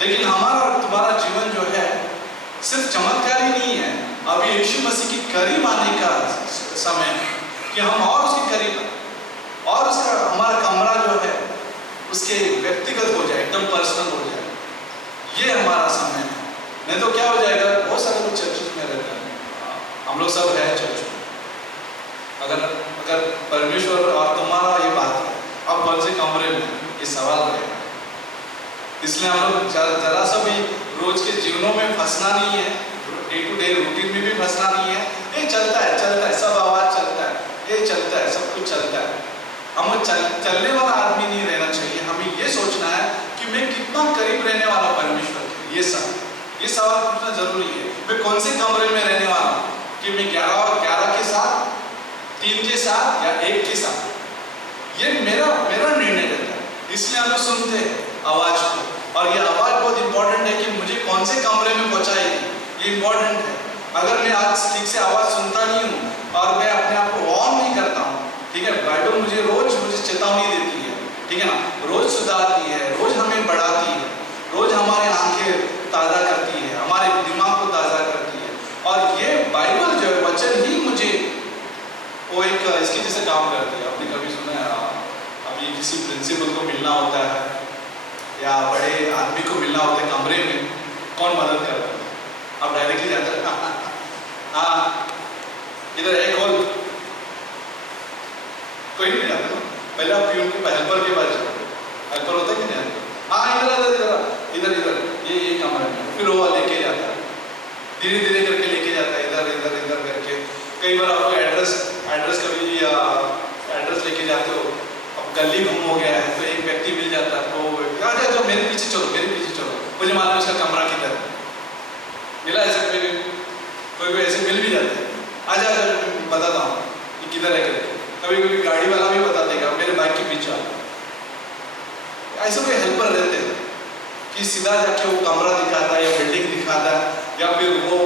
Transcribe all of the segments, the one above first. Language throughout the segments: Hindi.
लेकिन हमारा और तुम्हारा जीवन जो है सिर्फ चमत्कार ही नहीं है, अभी यीशु मसीह की करीब आने का समय है कि हम और उसके करीब और उसका हमारा कमरा जो है उसके व्यक्तिगत हो जाए, एकदम पर्सनल हो जाए। ये हमारा समय है। नहीं तो क्या हो जाएगा, बहुत सारे लोग चर्च में रहते हैं, हम लोग सब है चर्च में। अगर परमेश्वर और तुम्हारा ये बात है, आप कौन से कमरे में, ये सवाल रहेगा। इसलिए हम लोग जरा सा भी रोज के जीवनों में फंसना नहीं है, डे टू डे रूटीन में भी फंसना नहीं है। ये चलता है सब आवाज चलता है, ये चलता है, सब कुछ चलता है। हमें चलने वाला आदमी नहीं रहना चाहिए। हमें ये सोचना है कि मैं कितना करीब रहने वाला परमेश्वर के। ये सवाल पूछना जरूरी है। मैं कौन से कमरे में रहने वाला हूँ, कि मैं 11 के साथ, 3 के साथ या 1 के साथ, ये मेरा निर्णय रहता है। इसलिए हम लोग सुनते हैं आवाज को, और ये आवाज बहुत इंपॉर्टेंट है कि मुझे कौन से कमरे में पहुंचाएगी, ये इंपॉर्टेंट है। अगर मैं आज ठीक से आवाज सुनता नहीं हूँ और मैं अपने आप को ऑन नहीं करता हूँ, ठीक है, बाइबल मुझे रोज चेतावनी देती है, ठीक है ना, रोज सुधारती है, रोज हमें बढ़ाती है, रोज हमारे आंखें ताज़ा करती है, हमारे दिमाग को ताज़ा करती है। और ये बाइबल जो है, वचन ही मुझे वो एक इसकी जैसे काम करती है। आपने कभी सुना है, अभी किसी प्रिंसिपल को मिलना होता है या बड़े आदमी को मिलना होता है कमरे में, कौन मदद करता है? आप डायरेक्टली जाते हैं, हाँ इधर एक और कोई नहीं जाता ना, पहले आप प्यून के हेल्पर के पास जाओ, हेल्पर होता है कि नहीं? हाँ इधर ये कमरा है, फिर वो लेके जाता है, धीरे धीरे करके लेके जाता है, इधर करके। कई बार आपको एड्रेस कभी एड्रेस लेके जाते हो, अब गली गुम हो गया है, तो एक व्यक्ति मिल जाता है, तो आ जाओ मेरे पीछे चलो, मुझे मालूम है उसका कमरा किधर है। मिला ऐसे कोई ऐसे मिल भी जाते हैं, आजा बताता हूँ कि किधर है करके। कभी गाड़ी वाला भी बता देगा, मेरे बाइक के पीछे ऐसे कोई हेल्पर रहते हैं कि सीधा जाके वो कमरा दिखाता है या बिल्डिंग दिखाता है या फिर वो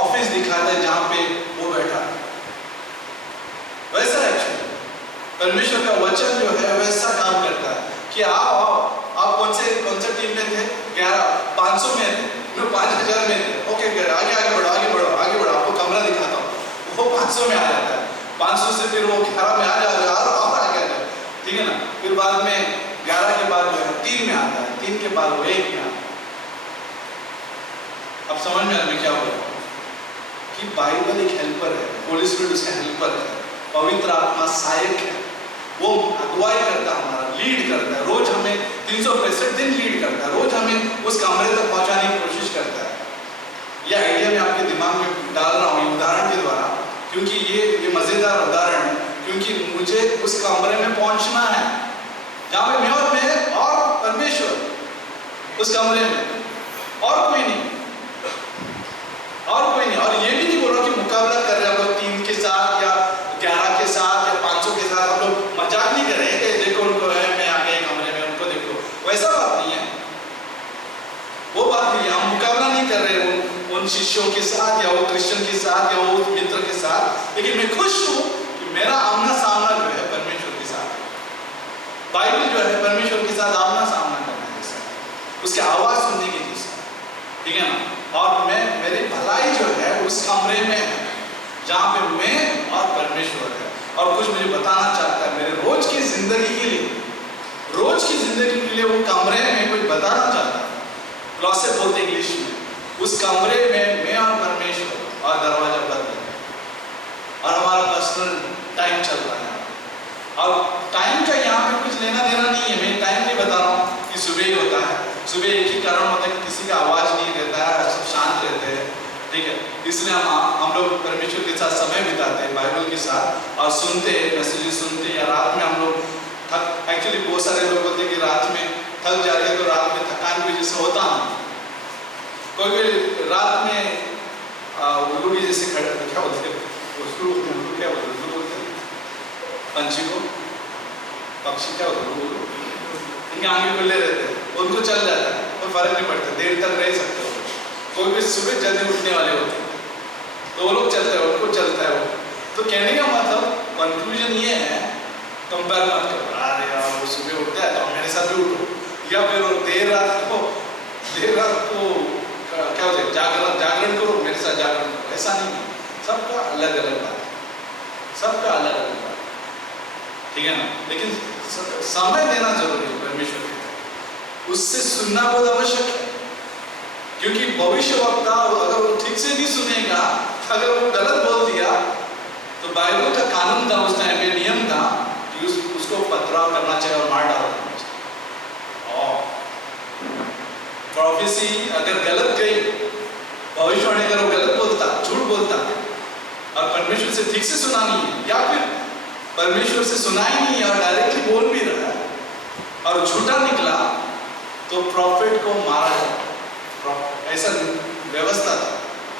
ऑफिस दिखाता है जहाँ पे वो बैठा है। वैसा एक्चुअली परमेश्वर का वचन जो है वैसा काम करता है कि आप कौन से टीम में थे? 500 में थे, 5000 में थे, ओके आगे बढ़ो, आपको कमरा दिखाता हूँ। वो 500 में आ जाता है, 500 से फिर वो 11 में आ जाएगा और आगे, ठीक है ना। फिर बाद में 11 के बाद जो है 3 में आता है, 3 के बाद वो 1 में आता है। अब समझ में हमें क्या बोला कि बाइबल एक हेल्पर है, होली स्पिरिट उसका हेल्पर है, पवित्र आत्मा सहायक है, वो अगुवाई करता है, हमारा लीड करता है, रोज हमें 365 दिन लीड करता है, रोज हमें उस कमरे तक पहुंचाने की कोशिश करता है। यह आइडिया मैं आपके दिमाग में डाल रहा हूँ उदाहरण के द्वारा, क्योंकि ये मजेदार उदाहरण है, क्योंकि मुझे उस कमरे में पहुंचना है जहाँ पे मैं और परमेश्वर उस कमरे में, और कोई नहीं। और ये भी नहीं बोल रहा कि मुकाबला कर रहे हैं हम लोग 3 के साथ या 11 के साथ या 500 के साथ, हम लोग मजाक नहीं कर रहे हैं कि देखो उनको है, मैं आ गया कमरे में, उनको देखो, वैसा बात नहीं है, वो बात नहीं है। हम मुकाबला नहीं कर रहे उन शिष्यों के साथ या वो क्रिश्चियन के साथ या वो मित्र के साथ, लेकिन मैं खुश हूँ कि मेरा आमना सामना जो है परमेश्वर के साथ, बाइबल जो है परमेश्वर के साथ आमना सामना करने जैसा, उसकी आवाज सुनने की जैसा, ठीक है ना। और मेरी भलाई जो है उस कमरे में है जहाँ पे मैं और परमेश्वर है, और कुछ मुझे बताना चाहता है मेरे रोज की जिंदगी के लिए वो कमरे में कुछ बताना चाहता है। क्लॉसेट बोलते इंग्लिश में, उस कमरे में मैं और परमेश्वर और दरवाजा बंद है और हमारा पर्सनल टाइम चल रहा है। और टाइम का यहाँ पे कुछ लेना देना नहीं है, मैं टाइम नहीं बता रहा हूँ कि सुबह ही होता है, सुबह एक ही कारण होता है कि किसी का आवाज नहीं रहता है, सब शांत रहते हैं, ठीक है। इसलिए हम लोग परमेश्वर के साथ समय बिताते हैं, बाइबल के साथ, और सुनते हैं, मैसेजेस सुनते हैं, या रात में हम लोग एक्चुअली बहुत सारे लोग बोलते हैं कि रात में थक जाते हैं, तो रात में थकान की वजह से होता हूँ, कोई रात में उल्लू की जैसे खड़े क्या बोलते हैं उसको, क्या बोलते हैं पंछी को, पक्षी क्या होता है, इनके आंखें खुले रहते हैं, उनको चल जाता है, तो फर्क नहीं पड़ता, देर तक रह सकते हो। कोई भी सुबह जल्दी उठने वाले होते हैं तो वो लोग चलते हैं, उनको चलता है वो। तो कहने का मतलब कंक्लूजन ये है, कंपेयर मत करो, अरे यार वो सुबह उठता है तो मेरे साथ भी उठो, या फिर वो देर रात को देर रात को क्या हो जाए, जागरण करो, मेरे साथ जागरण करो, ऐसा नहीं है। सबका अलग अलग बात है, सबका अलग अलग बात है, ठीक है ना। लेकिन समय देना जरूरी है परमेश्वर के, उससे सुनना बहुत आवश्यक है। क्योंकि भविष्यवक्ता अगर वो ठीक से नहीं सुनेगा, अगर वो गलत बोल दिया, तो बाइबल का कानून था उस टाइम पे, नियम था कि उसको पथराव करना चाहिए और मार डालना चाहिए। और प्रोफेसी अगर गलत गई, भविष्यवाणी अगर वो गलत बोलता, झूठ बोलता, और परमेश्वर से ठीक से सुना नहीं है, या फिर परमेश्वर से सुना ही नहीं है और डायरेक्टली बोल भी रहा है और झूठा निकला, तो प्रॉफिट को मारा जाए। ऐसा व्यवस्था था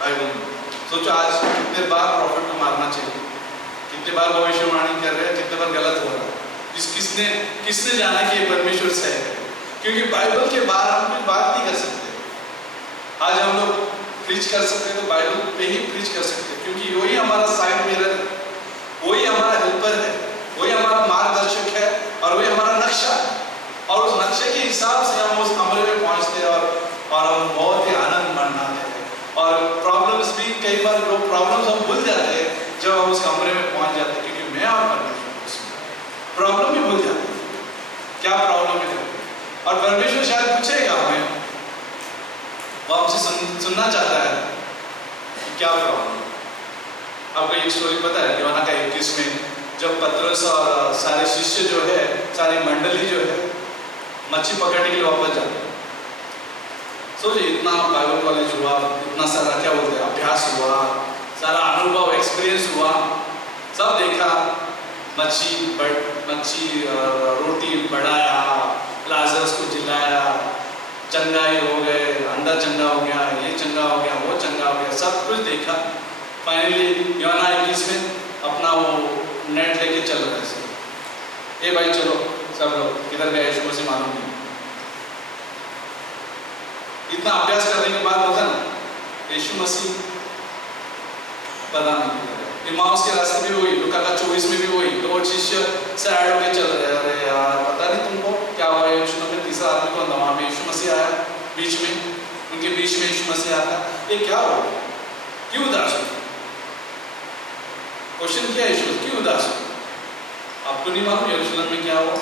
बाइबल में। सोचो आज कितने बार प्रॉफिट को मारना चाहिए, कितने बार भविष्यवाणी कर रहे हैं, कितने बार गलत हो रहा है। किसने जाना कि ये परमेश्वर से है? क्योंकि बाइबल के बाहर हम कुछ बात नहीं कर सकते। आज हम लोग प्रीच कर सकते हैं तो बाइबल पे ही प्रीच कर सकते हैं, क्योंकि वही हमारा साइड मिरर है, वही हमारा हेल्पर है, वही हमारा मार्गदर्शक है और वही हमारा नक्शा है। और उस नक्शे के हिसाब से हम उस कमरे में पहुंचते हैं और हम बहुत ही आनंद मनाते हैं। और प्रॉब्लम्स भी कई बार प्रॉब्लम्स हम भूल जाते हैं जब हम उस कमरे में पहुंच जाते हैं, क्योंकि मैं और परमेश्वर प्रॉब्लम भी भूल जाते हैं, क्या प्रॉब्लम है। और परमेश्वर शायद पूछेगा हमें, वो हमसे सुनना चाहता है कि क्या प्रॉब्लम। आपको एक स्टोरी पता है, यूहन्ना का 21 में, जब पतरस और सारे शिष्य जो है, सारी मंडली जो है, मच्छी पकड़ने के लिए वापस जाते हैं। सोचिए, इतना बाइबल कॉलेज हुआ, इतना सारा क्या बोलते हैं अभ्यास हुआ, सारा अनुभव एक्सपीरियंस हुआ, सब देखा, मच्छी रोटी बढ़ाया, लाजरस को जिलाया, चंगाई हो गए, अंडा चंगा हो गया, ये चंगा हो गया, वो चंगा हो गया, सब कुछ देखा। फाइनली यूहन्ना 21 में अपना वो नेट लेके चल रहे हैं सब। ए भाई चलो, सब लोग किधर गए, यीशु मसीह मालूम नहीं। इतना अभ्यास करने के बाद होता ना, यीशु मसीह पता नहीं। इमाउस के रास्ते भी वही, लूका का 24 में भी वही, दो शिष्य सैड होके चल रहे हैं। अरे यार पता नहीं तुमको क्या हुआ, यीशु ने तीसरा आदमी कौन था, वहां पे यीशु मसीह आया बीच में, उनके बीच में यीशु मसीह आता, ये क्या हुआ, क्यों उदास हो? क्वेश्चन किया यीशु, क्यों उदास हो? आपको नहीं मालूम यरूशलेम में क्या हुआ?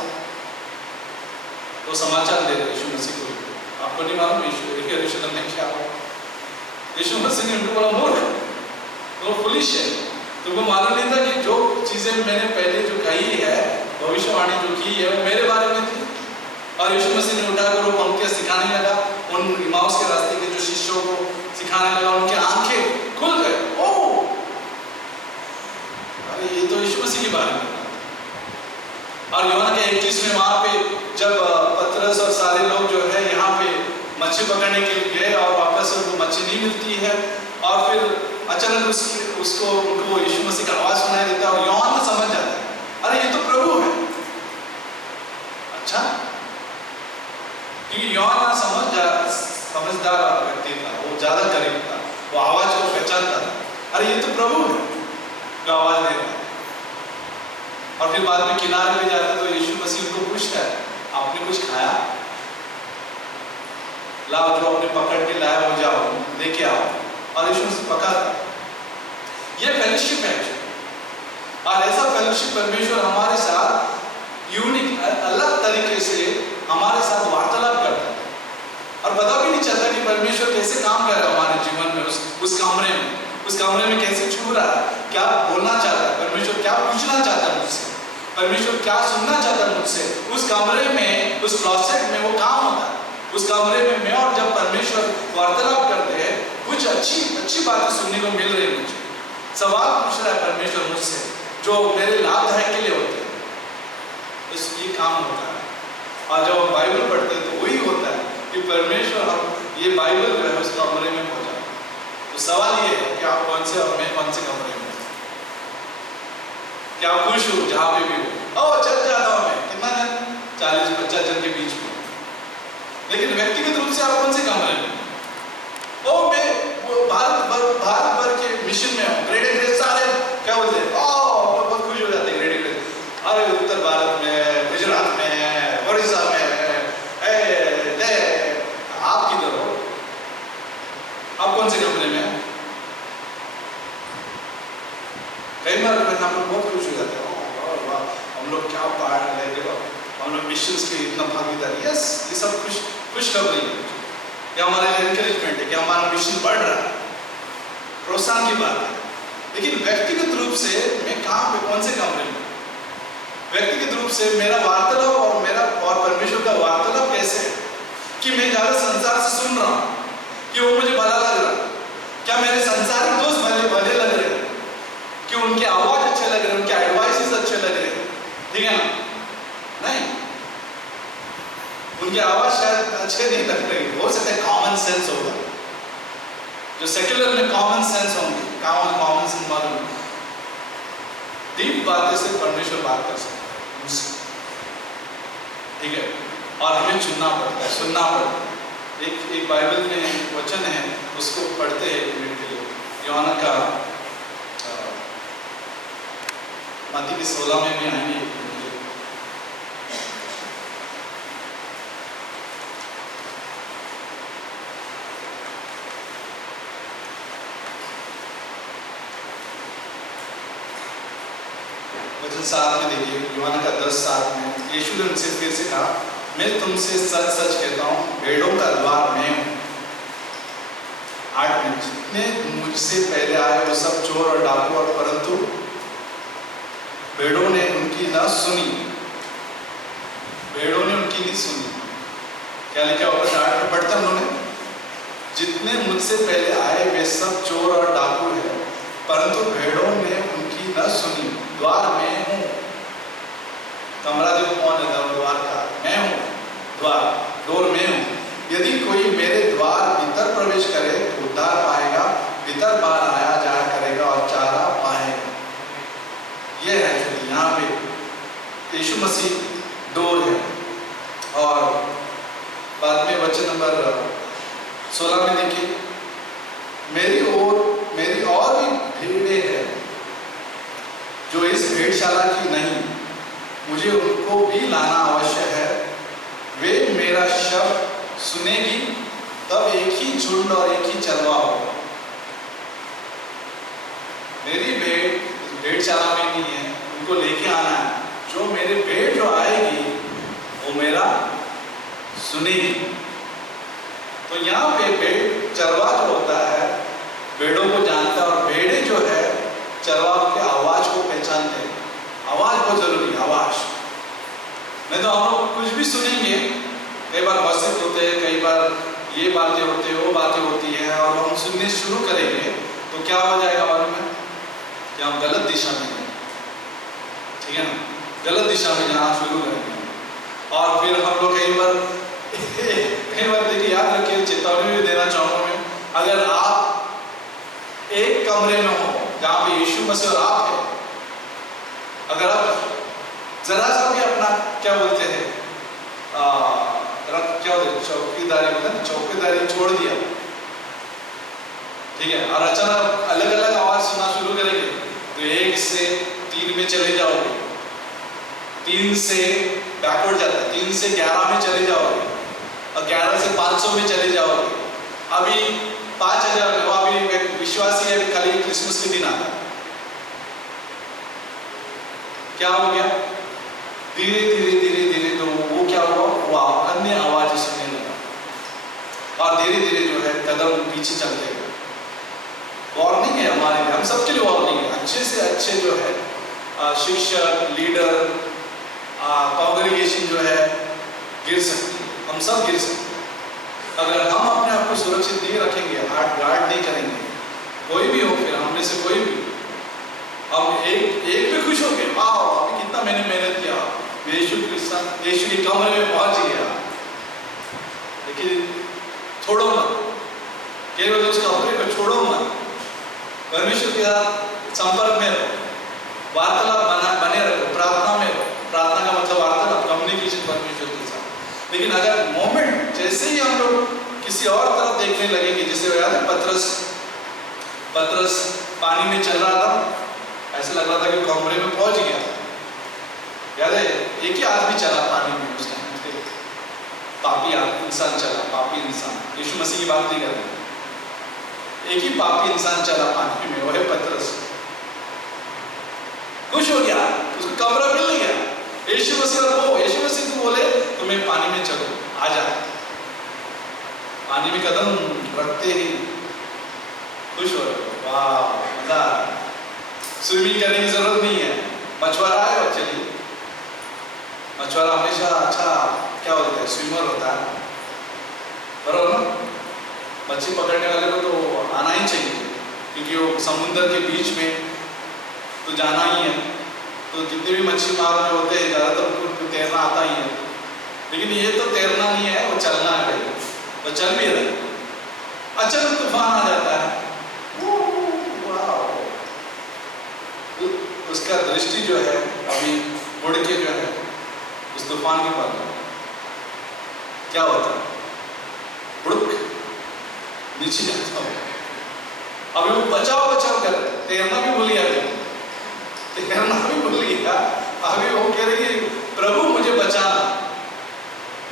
तो समाचार दे रहे यीशु मसीह को, आपको नहीं मालूम यरूशलेम में क्या हुआ? यीशु मसीह ने उनको बोला, मूर्ख, तो फुलिश है, तुमको मालूम नहीं था कि जो चीजें मैंने पहले जो कही है, भविष्यवाणी जो की है, वो मेरे बारे में थी। और यीशु मसीह ने उठाकर वो पंक्तियां सिखाने लगा, उन इमाउस के रास्ते के जो शिष्यों को सिखाने लगा, उनकी आंखें खुल गए। ओह, अरे ये तो यीशु मसीह के बारे में। और यूहन्ना के 21 में वहां पे जब पतरस और सारे लोग जो है यहाँ पे मच्छी पकड़ने के लिए गए और वापस उनको मच्छी नहीं मिलती है, और फिर अचानक उनको यीशु मसीह का आवाज सुनाई देता है और यूहन्ना समझ जाता है, अरे ये तो प्रभु है। अच्छा, क्योंकि यूहन्ना समझदार व्यक्ति था, वो ज्यादा करीब था, वो आवाज को पहचानता था, अरे ये तो प्रभु है जो आवाज दे रहा है। और फिर बाद में किनारे पे जाते तो यीशु मसीह उनको पूछता है, आपने कुछ खाया? लाओ, जो आपने पकड़ के लाया वो जाओ लेके आओ। और यीशु मसीह पकाता। ये फेलोशिप है, और ऐसा फेलोशिप परमेश्वर हमारे साथ यूनिक अलग तरीके से हमारे साथ वार्तालाप करता है, और पता भी नहीं चलता कि परमेश्वर कैसे काम कर रहा है हमारे जीवन में, उस कमरे में कैसे छू रहा है, क्या बोलना चाहता है परमेश्वर, क्या पूछना चाहता है मुझसे, परमेश्वर क्या सुनना चाहता है मुझसे। उस कमरे में, उस क्लॉसेट में वो काम होता है। उस कमरे में मैं और जब परमेश्वर वार्तालाप करते हैं, कुछ अच्छी बातें सुनने को मिल रही है, मुझे सवाल पूछ रहा है परमेश्वर मुझसे जो मेरे लाभदायक के लिए होते हैं, ये काम होता है। और जब हम बाइबल पढ़ते हैं तो वही होता है कि परमेश्वर हम ये बाइबल जो है उस कमरे में पहुंचा। तो सवाल ये है कि आप कौन से और मैं कौन से कमरे में, क्या खुश हूँ जहाँ पे भी हो, चल जाता हूँ मैं, कितना जन, 40-50 जन के बीच में, लेकिन व्यक्तिगत रूप से आप कौन से कमरे में? मैं भारत भर के मिशन में हूँ, ग्रेड ग्रेड सारे क्या बोलते हैं, बहुत खुश हो जाते हैं ग्रेड ग्रेड, अरे उत्तर भारत में, गुजरात में, उड़ीसा में, आप किधर हो? भागीदारी, यस ये सब खुशखबरी है, ये हमारे लिए एनकरेजमेंट है कि हमारा मिशन बढ़ रहा है, प्रोत्साहन की बात है। लेकिन व्यक्तिगत रूप से मैं कहाँ पे, कौन से कमरे में, व्यक्तिगत रूप से मेरा वार्तालाप और परमेश्वर का वार्तालाप कैसे है कि मैं ज़्यादा संसार से सुन रहा हूँ कि वो मुझे भला लग रहा है, क्या मेरे संसारिक दोस्त भले लग रहे हैं, कि उनके आवाज अच्छे लग रहे हैं, उनके एडवाइसेस अच्छे लग रहे हैं, ठीक है ना? नहीं, उनके आवाज शायद अच्छे नहीं लग रहे, हो सकता है कॉमन सेंस होगा, जो सेक्युलर में कॉमन सेंस होंगे, कॉमन सेंस मालूम, डीप बातें से परमेश्वर बात कर सकता है मुझसे, ठीक है? और हमें चुनना पड़ता है, सुनना पड़ता है। एक बाइबल में वचन है, उसको पढ़ते हैं एक मिनट के लिए, यूहन्ना का मत्ती की 16 में भी आएंगे। वचन 7 में देखिए, यूहन्ना का 10:7 में यीशु ने उनसे फिर से कहा, मैं तुमसे सच सच कहता हूँ, भेड़ों का द्वार मैं हूँ। 8 में जितने मुझसे पहले आए वो सब चोर और डाकू और, परंतु भेड़ों ने उनकी न सुनी, भेड़ों ने उनकी नहीं सुनी। क्या लिखा होगा 8 में पढ़ते उन्होंने, जितने मुझसे पहले आए वे सब चोर और डाकू है, परंतु भेड़ों ने उनकी न सुनी। द्वार मैं हूँ, कमरा देखो कौन है द्वार का, मैं हूँ द्वार, डोर मैं हूँ। यदि कोई मेरे द्वार भीतर प्रवेश करे तो उद्धार पाएगा, भीतर बाहर आया जाया करेगा और चारा पाएगा। ये है जो यहाँ पे यीशु मसीह डोर है। और बाद में वचन नंबर 16 में देखिए, मेरी और भी भीड़ें हैं जो इस भेड़शाला की नहीं, मुझे उनको भी लाना आवश्यक है। वे मेरा शब्द सुनेगी, तब एक ही झुंड और एक ही चरवाहा होगा। मेरी भेड़शाला में नहीं है, उनको लेके आना है। जो मेरे भेड़ जो आएगी वो मेरा सुनेगी। तो यहाँ पे भेड़ चरवाहा जो होता है भेड़ों को जानता है, और भेड़े जो है चरवाहा के आवाज को पहचानते हैं। आवाज बहुत जरूरी है, आवाज नहीं तो हम लोग कुछ भी सुनेंगे, कई बार वसित होते हैं, कई बार ये बातें होती है, वो बातें होती है, और हम सुनने शुरू करेंगे तो क्या हो जाएगा मालूम है कि हम गलत दिशा में जाएंगे, ठीक है ना? गलत दिशा में जाना शुरू करेंगे। और फिर हम लोग कई बार देखिए, याद रखिए, चेतावनी भी देना चाहूँगा मैं, अगर आप एक कमरे में हो जहाँ पे यीशु मसीह और आप है, अगर आप जरा सा भी अपना क्या बोलते हैं क्या चौकीदारी छोड़ दिया, ठीक है, और अचानक अलग अलग आवाज सुनना शुरू करेंगे, तो 1 से 3 में चले जाओगे, 3 से बैकवर्ड जाता है, 3 से 11 में चले जाओगे, और 11 से 500 में चले जाओगे। अभी 5000 में, अभी विश्वासी है, खाली क्रिसमस के दिन आता है, क्या हो गया? धीरे धीरे तो वो क्या हुआ, वो अन्य आवाज सुनने लगा, और धीरे धीरे जो है कदम पीछे चलते गए। वार्निंग है हमारे लिए, हम सबके लिए वार्निंग है। अच्छे से अच्छे जो है शिक्षक, लीडर, कांग्रेगेशन जो है गिर सकती है, हम सब गिर सकते हैं अगर हम अपने आप को सुरक्षित नहीं रखेंगे, हार्ट गार्ड नहीं करेंगे। कोई भी हो, फिर हम में से कोई भी, हम एक पे खुश हो गए, आओ अभी कितना मैंने मेहनत किया, यीशु के कमरे में पहुंच गया, लेकिन छोड़ो मत, केवल उस कमरे को छोड़ो मत, परमेश्वर के साथ संपर्क में रहो, वार्तालाप बने रहो, प्रार्थना में रहो। प्रार्थना का मतलब वार्तालाप, कम्युनिकेशन परमेश्वर के साथ। लेकिन अगर मोमेंट जैसे ही हम लोग किसी और तरफ देखने लगेंगे, जैसे याद है पतरस पानी में चल रहा था, ऐसा लग रहा था कि कमरे में पहुंच गया, याद है? एक ही आदमी चला पानी में उस टाइम पे, पापी इंसान चला, पापी इंसान, यीशु मसीह की बात नहीं कर रहे, एक ही पापी इंसान चला पानी में, वह है पतरस। खुश हो गया, उसको कमरा मिल गया। यीशु मसीह को बोले तुम्हें पानी में चलो, आ जा। पानी में कदम रखते ही खुश हो रहे, वाह मजा आ रहा है। स्विमिंग करने की जरूरत नहीं है, मछुआरा आए और चलिए। मछुआरा हमेशा अच्छा क्या होता है, स्विमर होता है, बराबर ना। मच्छी पकड़ने वाले को तो आना ही चाहिए, क्योंकि वो समुद्र के बीच में तो जाना ही है। तो जितने भी मच्छी मार रहे होते हैं ज़्यादातर उनको तैरना आता ही है, लेकिन ये तो तैरना नहीं है, वो चलना है भाई, वो चल भी रहे। अचानक तूफान आ जाता है, उसका दृष्टि जो है अभी मुड़ के जो है उस तूफान के पास क्या होता है, बुड़क नीचे जाता हो। अभी वो बचाओ बचाओ कर रहे, तैरना भी भूल गया, तैरना भी भूल गया। अभी वो कह रहे कि प्रभु मुझे बचा,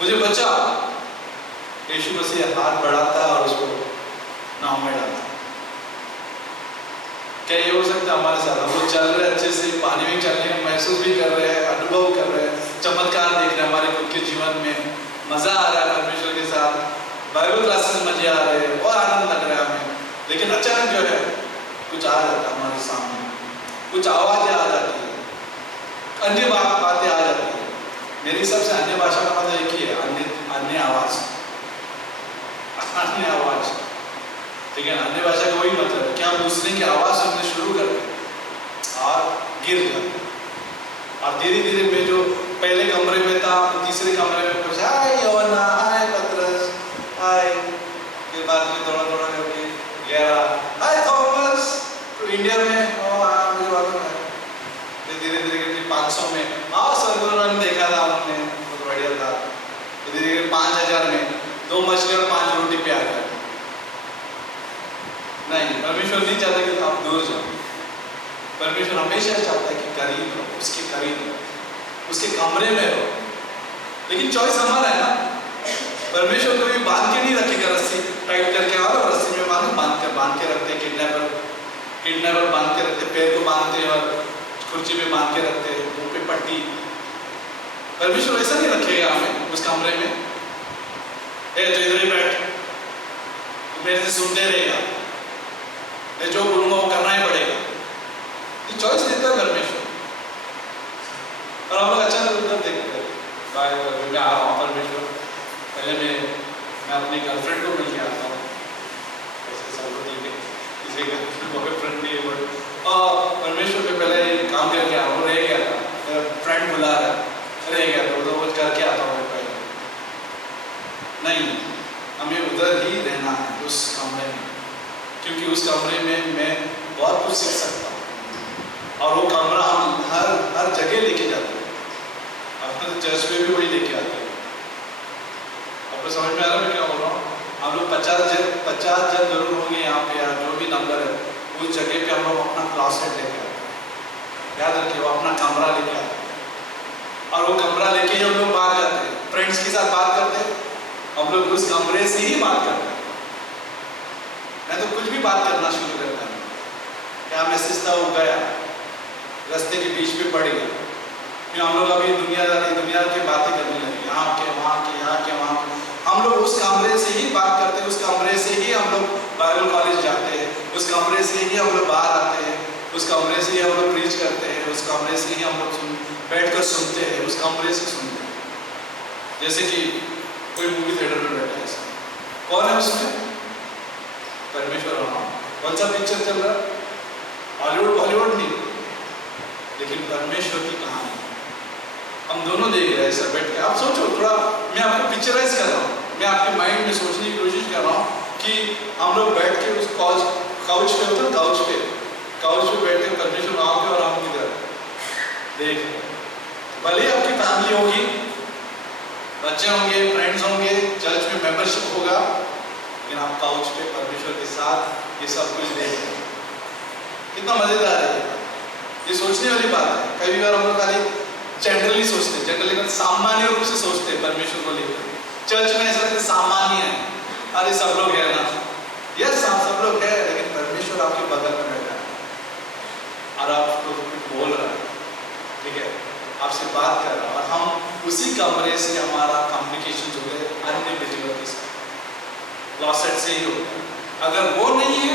मुझे बचा। यीशु मसीह हाथ बढ़ाता है और उसको नाव में डालता। क्या ये हो सकता है हमारे साथ? हम लोग चल रहे हैं अच्छे से, पानी में चलने का महसूस भी कर रहे हैं, अनुभव कर रहे हैं, चमत्कार देख रहे हैं हमारे खुद के जीवन में, मजा आ रहा है परमेश्वर के साथ, बाइबल क्लासेस मजे आ रहे हैं और आनंद लग रहा है हमें। लेकिन अचानक जो है कुछ आ जाता है हमारे सामने, कुछ आवाजें आ जाती है, अन्य बातें आ जाती है। मेरे हिसाब से अन्य भाषा का मतलब एक ही है, अन्य आवाज, अन्य आवाज। ठीक है, अन्य भाषा का वही मतलब है कि हम दूसरे की आवाज सुनने शुरू करते और गिर जाते, और धीरे धीरे में जो पहले कमरे में था तीसरे कमरे में कुछ हाय योना, हाय पतरस, हाय, फिर बाद में थोड़ा थोड़ा करके 11 हाय थॉमस। तो इंडिया में मुझे मालूम है, फिर धीरे धीरे करके 500 में सर्वर देखा था हमने, बहुत बढ़िया था। तो धीरे धीरे 5000 में 2 मछली और 5 रोटी पे आ गया। नहीं, परमेश्वर नहीं चाहता कि आप दूर जाओ। परमेश्वर हमेशा चाहता है कि करीब रहो, उसके करीब रहो, उसके कमरे में रहो। लेकिन चॉइस हमारा है ना। परमेश्वर कभी बांध के नहीं रखेगा, रस्सी टाइट करके आओ, रस्सी में बांध के रखते, किडनैपर बांध के रखते, पैर को बांधते और कुर्सी में बांध के रखते, मुंह पे पट्टी। परमेश्वर ऐसा नहीं रखेगा हमें उस कमरे में, तो इधर ही बैठ, मेरे से सुनते रहेगा, मैं जो बोलूंगा वो करना ही पड़ेगा। ये चॉइस देता है परमेश्वर। और हम लोग अचानक उधर देखते हैं, मैं आ रहा हूँ परमेश्वर, पहले मैं अपनी गर्लफ्रेंड को मिल के आता हूँ, ऐसे सबको देखे किसी का बॉयफ्रेंड नहीं है, बट और परमेश्वर में पहले काम करके आ रहा हूँ, रह गया था, मेरा फ्रेंड बुला रहा है, रह गया था, उधर वो करके आता हूँ पहले। नहीं, हमें उधर ही रहना है, उस कमरे में, क्योंकि उस कमरे में मैं बहुत कुछ सीख सकता हूँ। और वो कमरा हम हर जगह लेके जाते हैं, अपने चर्च में भी वही लेके आते हैं। आपको समझ में आ रहा है मैं क्या बोल रहा हूँ? हम लोग 50 जन जरूर होंगे यहाँ पे, या जो भी नंबर है, उस जगह पे हम लोग अपना क्लॉसेट लेके आते हैं। याद रखिए, वो अपना कमरा लेके आते हैं, और वो कमरा लेके ही हम लोग बाहर जाते हैं, फ्रेंड्स के साथ बात करते हैं। हम लोग उस कमरे से ही बात करते हैं, मैं तो कुछ भी बात करना शुरू करता हूँ। क्या मैसेज था, वो गया रास्ते के बीच में पड़ गया, फिर हम लोग अभी दुनिया की बातें करने लगे, यहाँ के वहाँ के, यहाँ के वहाँ के। हम लोग उस कमरे से ही बात करते हैं, उस कमरे से ही हम लोग बाइबल कॉलेज जाते हैं, उस कमरे से ही हम लोग बाहर आते हैं, उस कमरे से ही हम लोग प्रीच करते हैं, उस कमरे से ही हम लोग बैठकर सुनते हैं, उस कमरे से सुनते हैं। जैसे कि कोई मूवी थिएटर में बैठा है, कौन है उसमें? परमेश्वर। कौन सा पिक्चर चल रहा है? हॉलीवुड बॉलीवुड नहीं, लेकिन परमेश्वर की कहानी हम दोनों देख रहे हैं सर बैठ के। आप सोचो थोड़ा, मैं आपको पिक्चराइज कर रहा हूँ, मैं आपके माइंड में सोचने की कोशिश कर रहा हूँ कि हम लोग बैठ के उस काउच पे होते, काउच पे बैठ के परमेश्वर वहाँ पे और हम इधर देख। भले ही आपकी फैमिली होगी, बच्चे होंगे, फ्रेंड्स होंगे, चर्च में मेंबरशिप होगा, लेकिन आप काउच पे परमेश्वर के साथ ये सब कुछ देख रहे हैं। कितना मजेदार है ये सोचने वाली बात है। कई बार हम लोग खाली जनरली सोचते हैं, जनरली सामान्य रूप से सोचते हैं परमेश्वर को लेकर। चर्च में ऐसा लगता है सामान्य है, अरे सब लोग है ना, यस सब लोग है, लेकिन परमेश्वर आपके बगल में बैठा है और आपको कुछ बोल रहा है, ठीक है। आपसे बात कर रहा है, और हम उसी कमरे से हमारा कम्युनिकेशन जो है अन्य बिलीवर के साथ क्लोसेट से ही होता है। अगर वो नहीं है,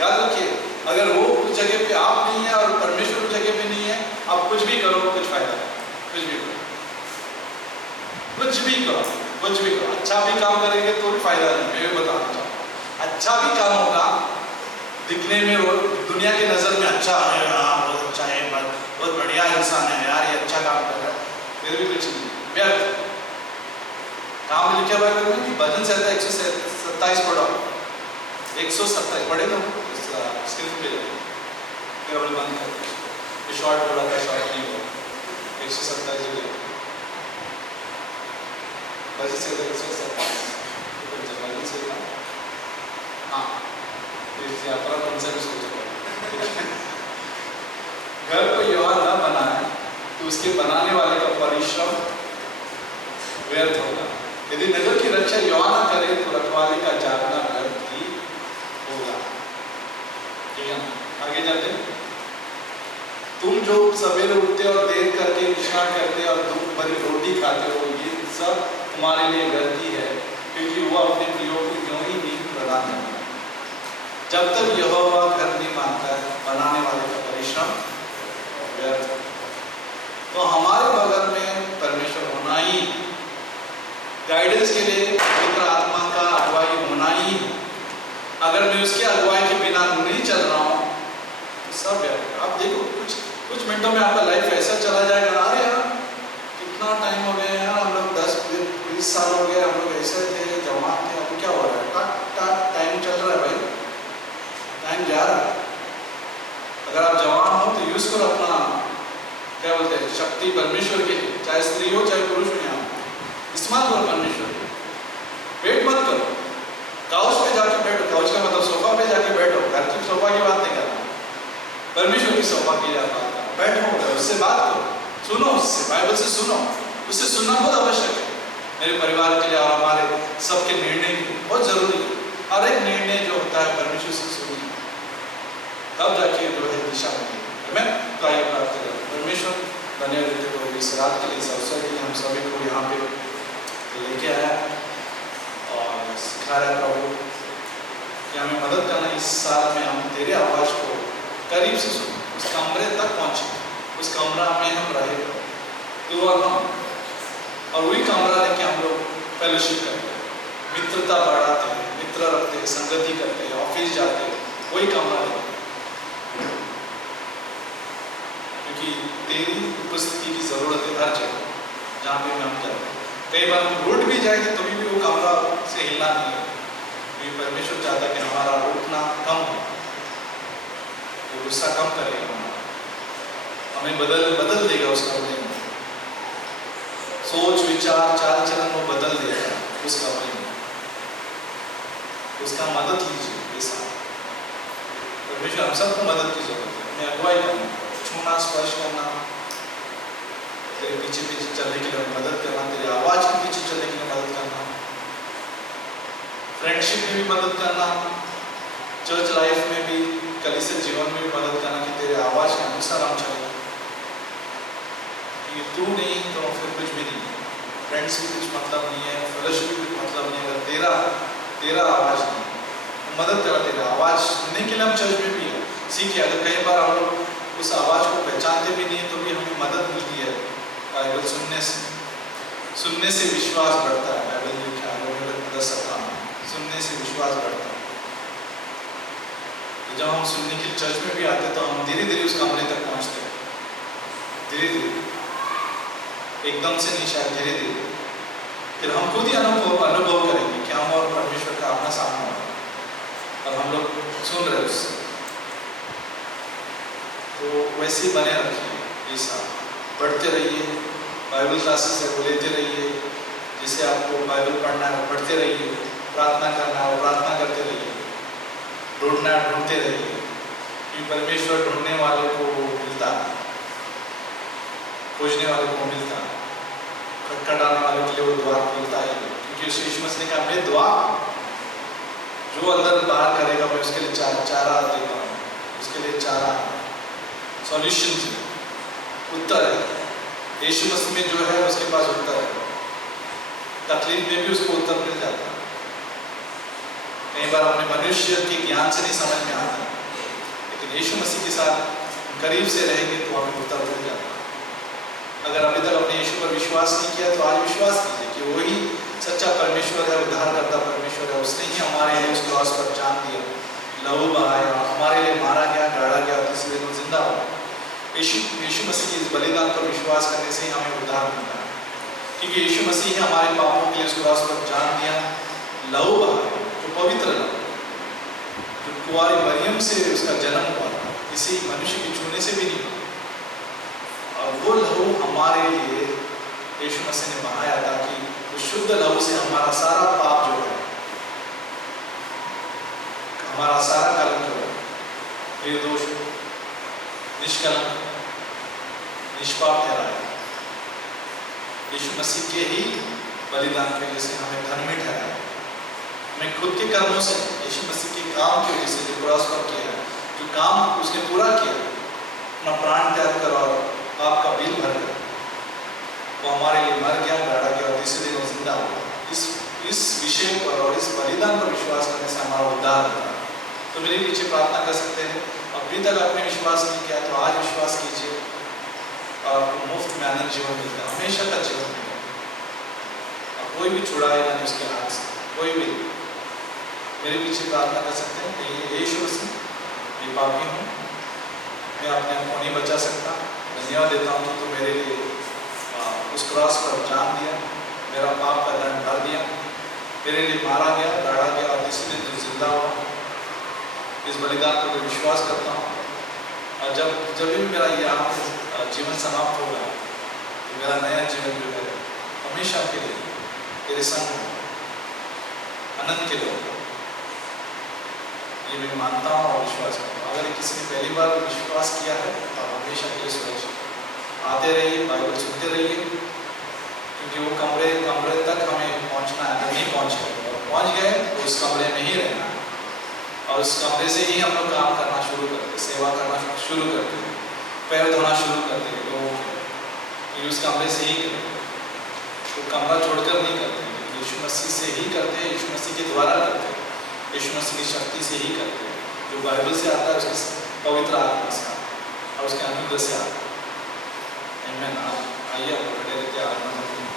याद रखिए, अगर वो उस जगह पे आप नहीं है और परमेश्वर उस जगह पे नहीं है, आप कुछ भी करो कुछ फायदा नहीं, कुछ भी करो, कुछ भी करो, कुछ भी करो। अच्छा भी काम करेंगे तो भी फायदा नहीं। मैं भी बताना चाहूँगा, अच्छा भी काम होगा, दिखने में वो दुनिया की नज़र में अच्छा है, हाँ बहुत अच्छा है, बहुत बढ़िया इंसान है यार, ये अच्छा काम कर रहा है, फिर भी कुछ नहीं, व्यर्थ काम। लिखे हुआ है कि भजन संहिता 127 पढ़ो, 127 पढ़े तो स्क्रीन पे केवल बंद कर, शॉर्ट बोला था, शॉर्ट नहीं हुआ, 127 जो भजन संहिता 127 भजन संहिता, हाँ तीर्थ यात्रा कौन सा भी सोचो। घर को यहोवा न बनाए तो उसके बनाने वाले का परिश्रम व्यर्थ होगा। यदि नगर की रक्षा यहोवा न करे तो रखवाले का जागना व्यर्थ ही होगा। ठीक है, आगे जाते हैं। तुम जो सवेरे उठते और देर करके विश्राम करते और दुख भरी रोटी खाते हो, ये सब तुम्हारे लिए गलती है, क्योंकि वो अपने प्रियो को क्यों ही नींद प्रदान करता है। जब तक यहोवा घर नहीं मानता है, बनाने वाले का परिश्रम व्यर्थ। तो हमारे बगल में परमेश्वर होना ही, गाइडेंस के लिए पवित्र आत्मा का अगुवाई होना ही। अगर मैं उसके अगुवाई के बिना नहीं चल रहा हूँ तो सब व्यर्थ। आप देखो कुछ मिनटों में आपका लाइफ ऐसा चला जाएगा, अरे यार कितना टाइम हो गया यार, हम लोग 10-20 साल हो गए, हम लोग ऐसे थे, जवान थे, अब क्या हो रहा है, टाक टाइम चल रहा है भाई, टाइम जा रहा है। अगर आप जवान हो तो यूज करो अपना, क्या बोलते हैं, शक्ति परमेश्वर के लिए, चाहे स्त्री हो चाहे पुरुष हो, यहाँ इस्तेमाल करो परमेश्वर। वेट मत करो, काउच पे जाके बैठो, काउच का मतलब सोफा पे जाके बैठो, घर की सोफा की बात नहीं करना, परमेश्वर की सोफा की बात करना, बैठो, उससे बात करो, सुनो उससे, बाइबल से सुनो, उससे सुनना बहुत आवश्यक है मेरे परिवार के लिए और हमारे सबके निर्णय के लिए बहुत जरूरी है। हर एक निर्णय जो होता है परमेश्वर से सुनिए, तब जाके जो है दिशा मिलेगी। मैं तो आइए प्रार्थना करूँ। परमेश्वर धन्यवाद हो इस रात के लिए, इस अवसर के लिए, हम सभी को यहाँ पे लेके आया और सिखा रहा है प्रभु कि हमें मदद करना। इस साल में हम तेरे आवाज़ को करीब से सुनो, उस कमरे तक पहुँचे, उस कमरा में हम रहे, तू और हम, और वही कमरा लेके हम लोग फेलोशिप करते हैं, मित्रता बढ़ाते हैं, मित्र रखते हैं, संगति करते हैं, ऑफिस जाते हैं, वही कमरा लेते हैं, क्योंकि तेरी उपस्थिति की जरूरत है हर जगह जहाँ पे हम जाते हैं। कई बार हम रूठ भी जाएंगे तो भी वो कमरा से हिलना नहीं है, क्योंकि परमेश्वर चाहता है कि हमारा रूठना कम हो, वो गुस्सा कम करेगा, हमें बदल देगा उस कमरे में, सोच विचार चाल चलन वो बदल देगा उस कमरे में। उसका मदद लीजिए ये साथ, परमेश्वर हम सबको मदद की जरूरत है। हमें अगुवाई करना, छूना स्पर्श करना, तेरे पीछे पीछे चलने के लिए मदद करना, तेरे आवाज के पीछे चलने के लिए मदद करना, फ्रेंडशिप में भी मदद करना, चर्च लाइफ में भी, कलीसिया जीवन में भी मदद करना कि तेरे आवाज के अनुसार हम चलें। ये तू नहीं तो फिर कुछ भी नहीं, फ्रेंड्स भी कुछ मतलब नहीं है, फेलोशिप भी कुछ मतलब नहीं है, अगर तेरा आवाज नहीं, मदद करा। तेरा आवाज सुनने के लिए हम चर्च में भी है, सीखिए। अगर कई बार हम लोग उस आवाज को पहचानते भी नहीं तो भी हमें मदद मिलती है बाइबल सुनने से विश्वास बढ़ता है। बाइबल लिखा है 10:17, सुनने से विश्वास बढ़ता है। तो जब हम सुनने के लिए चर्च में भी आते तो हम धीरे धीरे उस कमरे तक पहुंचते हैं, धीरे धीरे, एकदम से नहीं, शायद धीरे धीरे, फिर हम खुद ही अनुभव करेंगे कि हम और परमेश्वर का अपना सामना हो और हम लोग सुन रहे उससे। तो वैसे बने रखिए, ये साथ पढ़ते रहिए, बाइबल क्लासेस है वो लेते रहिए, जिसे आपको बाइबल पढ़ना है पढ़ते रहिए, प्रार्थना करना है प्रार्थना करते रहिए, ढूंढना है ढूंढते रहिए, क्योंकि परमेश्वर ढूंढने वाले को मिलता है, खोजने वाले को मिलता है, खटखटाने वाले के लिए वो द्वार खुलता है। क्योंकि यीशु मसीह ने कहा मैं द्वार, जो अंदर बाहर करेगा मैं उसके लिए चारा देगा, उसके लिए चारा, सॉल्यूशन, उत्तर है। यीशु मसीह में जो है उसके पास उत्तर है। तकलीफ में भी उसको उत्तर मिल जाता है। कई बार अपने मनुष्य के ज्ञान से नहीं समझ में आता, लेकिन यीशु मसीह के साथ करीब से रहेंगे तो हमें उत्तर मिल जाता है। अगर अभी तक अपने यीशु पर विश्वास नहीं किया तो आज विश्वास कीजिए कि वही सच्चा परमेश्वर है, उद्धारकर्ता परमेश्वर है। उसने ही हमारे लिए उस क्रॉस पर जान दिया, लहू बहाया, हमारे लिए मारा गया, गाड़ा गया, तीसरे दिन जिंदा हो गया। यीशु मसीह के इस बलिदान पर विश्वास करने से ही हमें उद्धार मिलता है, क्योंकि यीशु मसीह ने हमारे पापों के लिए उस क्रॉस पर जान दिया, लहू बहाया, जो पवित्र लहू, जो कुंवारी मरियम से उसका जन्म हुआ था, किसी मनुष्य के छूने से भी नहीं हुआ। और वो लहू हमारे लिए यीशु मसीह ने बहाया ताकि उस शुद्ध लहू से हमारा सारा पाप जो है, हमारा सारा कलंक जो है, निर्दोष, निष्कलंक, निष्पाप ठहराया। यीशु मसीह के ही बलिदान की वजह से हमें धर्मी ठहराया। हमें खुद के कर्मों से, यीशु मसीह के काम की वजह से जो क्रॉस पर किया है, जो काम उसने पूरा किया, अपना प्राण त्याग कर और पाप का बिल भर कर वो हमारे लिए मर गया, गाड़ा गया और तीसरे दिन जिंदा हुआ। इस विषय पर और इस बलिदान पर विश्वास करने से हमारा उद्धार होता है। तो मेरे पीछे प्रार्थना कर सकते हैं। अभी तक आपने विश्वास नहीं किया तो आज विश्वास कीजिए, आपको मुफ्त में अनंत जीवन मिलता है, हमेशा का जीवन मिलेगा। और कोई भी छुड़ाएगा नहीं उसके हाथ से, कोई भी। मेरे पीछे प्रार्थना कर सकते हैं कि यीशु मसीह, मैं पापी हूँ, मैं अपने आप को नहीं बचा सकता, धन्यवाद देता हूँ कि तू मेरे लिए उस क्रॉस पर जान दिया, मेरा पाप का दंड भर दिया, मेरे लिए मारा गया, गाड़ा गया और तीसरे दिन जिंदा हुआ। इस बलिदान पर मैं विश्वास करता हूँ और जब भी मेरा यहाँ जीवन समाप्त होगा तो मेरा नया जीवन जो है हमेशा के लिए तेरे संग अनंत के लिए होगा। ये मैं मानता हूँ और विश्वास करता हूँ। अगर किसी ने पहली बार विश्वास किया है तो हमेशा के लिए सुरक्षित आते रहिए, बाइबल सुनते रहिए, क्योंकि वो कमरे तक हमें पहुंचना है। नहीं पहुंचे और पहुंच गए तो उस कमरे में ही रहना है और उस कमरे से ही हम लोग काम करना शुरू करते, सेवा करना शुरू करते, पैर धोना शुरू करते लोगों के, उस कमरे से ही करते। तो कमरा छोड़कर नहीं करते, यीशु मसीह से ही करते हैं, यीशु मसीह के द्वारा करते हैं, यीशु मसीह की शक्ति से ही करते हैं। जो बाइबल से आता है उसके पवित्र आत्मा से और उसके अनुग्रह से आता है। आमीन। आइए आपको खड़े रहते आराधना करते हैं।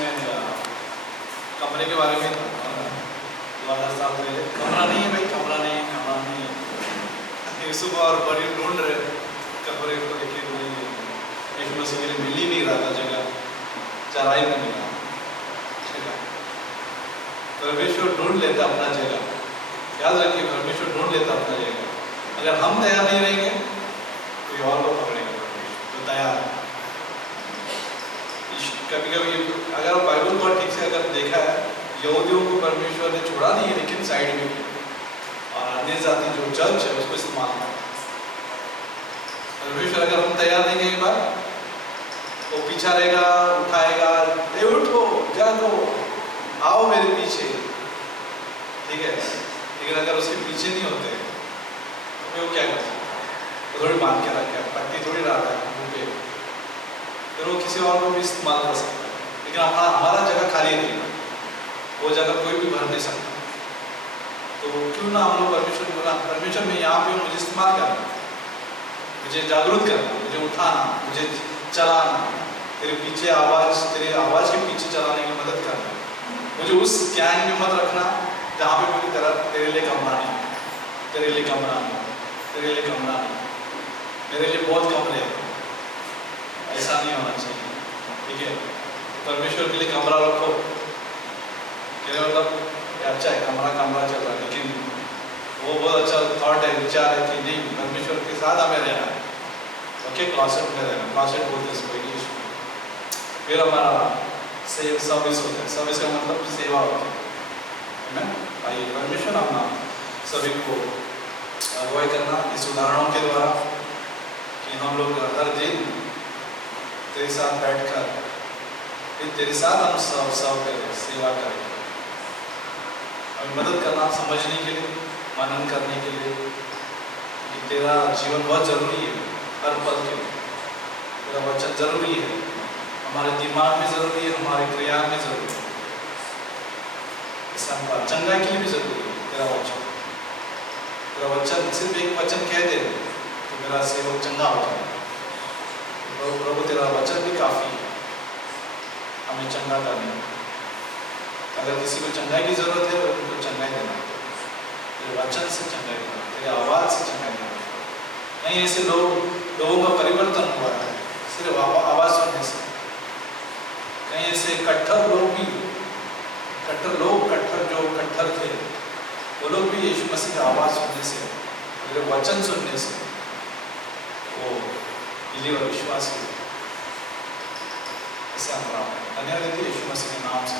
इसमें कमरे के बारे में था 2000 साल पहले। कमरा नहीं है भाई, कमरा नहीं है, कमरा नहीं है। यूसुफ और बड़ी ढूंढ रहे कमरे को, लेकिन नहीं, एक मसीह के लिए मिल ही नहीं रहा था जगह, चराई में मिला जगह। परमेश्वर ढूंढ लेता अपना जगह, याद रखिए, परमेश्वर ढूंढ लेता अपना जगह। अगर हम तैयार नहीं रहेंगे कोई और को पकड़ेगा परमेश्वर, तो तैयार है। कभी कभी अगर बाइबल को ठीक से अगर देखा है, यहूदियों को परमेश्वर ने छोड़ा नहीं है, लेकिन साइड में किया, और अन्य जाति जो चर्च है उसको इस्तेमाल किया। परमेश्वर अगर हम तैयार नहीं कई बार, वो पीछा रहेगा, उठाएगा, उठो जागो, आओ मेरे पीछे, ठीक है। लेकिन अगर उसके पीछे नहीं होते तो वो क्या कर सकता है? वो थोड़ी मान के रखा है, पट्टी थोड़ी रहता है मुँह पे, फिर वो किसी और को भी इस्तेमाल कर सकता है। लेकिन हमारा जगह खाली रहेगा, वो जगह कोई भी भर नहीं सकता। तो क्यों ना हम लोग परमेश्वर को बोला, परमेश्वर में यहाँ पे मुझे इस्तेमाल करना, मुझे जागरूक करना, मुझे उठाना, मुझे चलाना, तेरे पीछे आवाज़, तेरे आवाज़ के पीछे चलाने की मदद करना। मुझे उस गैंग में मत रखना जहाँ पे मेरी तरफ तेरे लिए कमरा नहीं, तेरे लिए कमरा नहीं, तेरे लिए कमरा नहीं, मेरे लिए बहुत कमरे हैं। ऐसा नहीं होना चाहिए, ठीक है। परमेश्वर के लिए कमरा रखो, क्या मतलब अच्छा है, कमरा कमरा चल रहा है, लेकिन वो बहुत अच्छा थॉट है, विचार है कि नहीं, परमेश्वर के साथ हमें रहना है। ओके, क्लॉसेट में रहना, क्लॉसेट बोलते हैं इसको। फिर हमारा सर्विस होता है, सर्विस का मतलब सेवा होती है ना। आइए परमेश्वर अपना सभी को अगुवाई करना इस उदाहरणों के द्वारा, कि हम लोग हर दिन तेरे साथ बैठकर फिर तेरे साथ हम सर्व करें, सेवा करें, हमें मदद करना समझने के लिए, मनन करने के लिए कि तेरा जीवन बहुत जरूरी है, हर पल के लिए तेरा वचन जरूरी है, हमारे दिमाग में जरूरी है, हमारे क्रिया में जरूरी है, चंगाई के लिए भी जरूरी है तेरा वचन। तेरा वचन, सिर्फ एक वचन कह दे तो मेरा सेवक चंगा हो जाए। तो प्रभु तेरा वचन भी काफी है हमें चंगा करने। अगर किसी को चंगाई की जरूरत है तो उनको चंगाई देना, तेरे वचन से चंगाई देना, तेरे आवाज से चंगाई देना। नहीं ऐसे लोगों का परिवर्तन हुआ है सिर्फ आवाज सुनने से। कहीं ऐसे कट्टर कट्टर थे, वो लोग भी यीशु मसीह की आवाज़ सुनने से, मेरे वचन सुनने से वो बिलीवर विश्वासी। ऐसा हमारा धन्यवाद देते यीशु मसीह के नाम से।